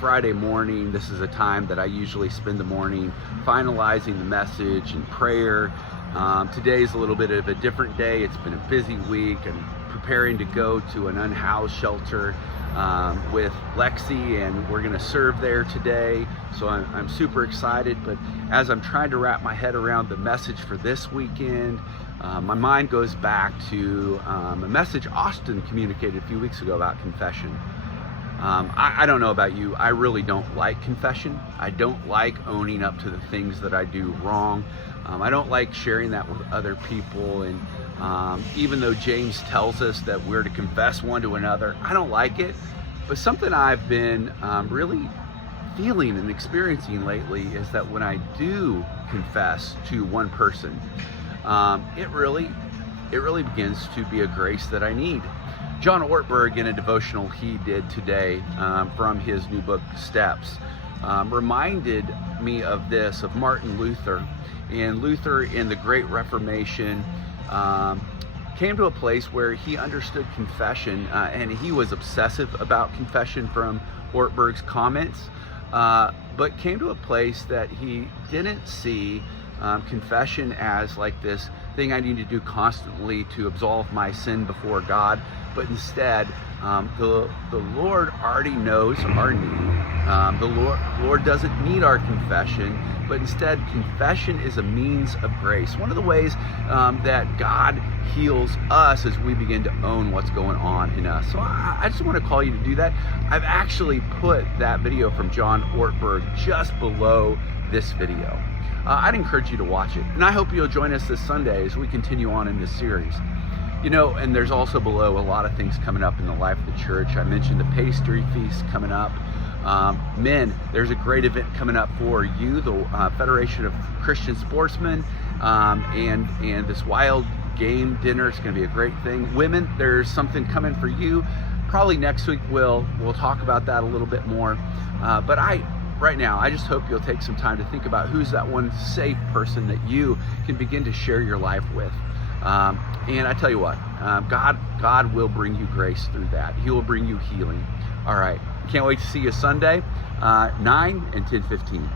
Friday morning. This is a time that I usually spend the morning finalizing the message and prayer. Today's a little bit of a different day. It's been a busy week. I'm preparing to go to an unhoused shelter with Lexi, and we're going to serve there today. So I'm super excited. But as I'm trying to wrap my head around the message for this weekend, my mind goes back to a message Austin communicated a few weeks ago about confession. I don't know about you. I really don't like confession. I don't like owning up to the things that I do wrong. I don't like sharing that with other people. And even though James tells us that we're to confess one to another, I don't like it. But something I've been really feeling and experiencing lately is that when I do confess to one person, it really begins to be a grace that I need. John Ortberg, in a devotional he did today from his new book, Steps, reminded me of this, of Martin Luther. And Luther, in the Great Reformation, came to a place where he understood confession, and he was obsessive about confession from Ortberg's comments, but came to a place that he didn't see confession as like this thing I need to do constantly to absolve my sin before God, but instead the Lord already knows our need. The Lord doesn't need our confession, but instead confession is a means of grace. One of the ways that God heals us as we begin to own what's going on in us. So I just want to call you to do that. I've actually put that video from John Ortberg just below this video. I'd encourage you to watch it, and I hope you'll join us this Sunday as we continue on in this series. You know, and there's also below a lot of things coming up in the life of the church. I mentioned the pastry feast coming up. Men, there's a great event coming up for you, the Federation of Christian Sportsmen, and this wild game dinner. It's going to be a great thing. Women, there's something coming for you. Probably next week we'll talk about that a little bit more. But right now, I just hope you'll take some time to think about who's that one safe person that you can begin to share your life with. And I tell you what, God will bring you grace through that. He will bring you healing. All right. Can't wait to see you Sunday, 9 and 10:15.